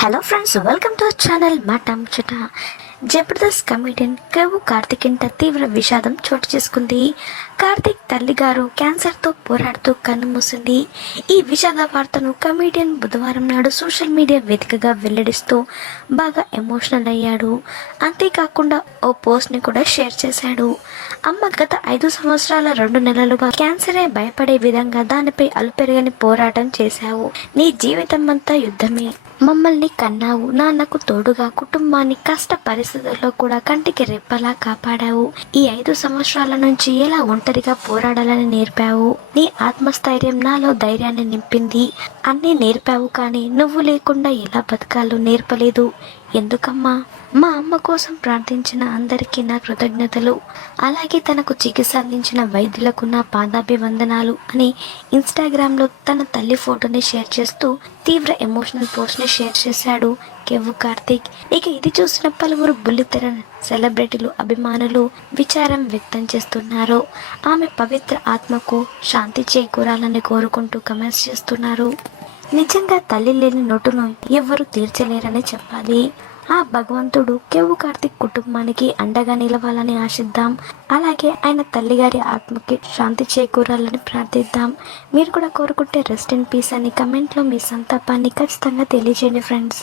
Hello friends welcome to channel మాట చుట Jabardasth comedian కేవు కార్తిక్ ఇంట తీవ్ర విషాదం చోటు చేసుకుంది. కార్తిక్ తల్లిగారు క్యాన్సర్తో పోరాడుతూ కన్నుమూసింది ఈ విషాద వార్తను కమెడియన్ బుధవారం నాడు సోషల్ మీడియా వేదికగా వెల్లడిస్తూ బాగా ఎమోషనల్ అయ్యాడు. అంతేకాకుండా ఓ పోస్ట్ని కూడా షేర్ చేశాడు. అమ్మ గత ఐదు సంవత్సరాల రెండు నెలలుగా క్యాన్సరే భయపడే విధంగా దానిపై అలుపెరగని పోరాటం చేశావు. నీ జీవితం అంతా యుద్ధమే. మమ్మల్ని కన్నావు. నాన్నకు తోడుగా కుటుంబాన్ని కష్ట పరిస్థితుల్లో కూడా కంటికి రెప్పలా కాపాడావు. ఈ ఐదు సంవత్సరాల నుంచి ఎలా ఒంటరిగా పోరాడాలని నేర్పావు? నీ ఆత్మస్థైర్యం నాలో ధైర్యాన్ని నింపింది. అన్నీ నేర్పావు కానీ నువ్వు లేకుండా ఎలా బతకాలో నేర్పలేదు. ఎందుకమ్మా? మా అమ్మ కోసం ప్రార్థించిన అందరికీ నా కృతజ్ఞతలు. అలాగే తనకు చికిత్స అందించిన వైద్యులకు నా పాదాభివందనాలు అని ఇన్స్టాగ్రామ్లో తన తల్లి ఫోటోని షేర్ చేస్తూ తీవ్ర ఎమోషనల్ పోస్ట్ని షేర్ చేశాడు. కెవ్వు కార్తీక్ ఇక ఇది చూసిన పలువురు బుల్లితెర సెలబ్రిటీలు అభిమానులు విచారం వ్యక్తం చేస్తున్నారు. ఆమె పవిత్ర ఆత్మకు శాంతి చేకూరాలని కోరుకుంటూ కమెంట్స్ చేస్తున్నారు. నిజంగా తల్లి లేని నోటును ఎవ్వరూ తీర్చలేరని చెప్పాలి. ఆ భగవంతుడు కేవు కార్తిక్ కుటుంబానికి అండగా నిలవాలని ఆశిద్దాం. అలాగే ఆయన తల్లిగారి ఆత్మకి శాంతి చేకూరాలని ప్రార్థిద్దాం. మీరు కూడా కోరుకుంటే రెస్ట్ ఇన్ పీస్ అని కమెంట్లో మీ సంతాపాన్ని ఖచ్చితంగా తెలియజేయండి ఫ్రెండ్స్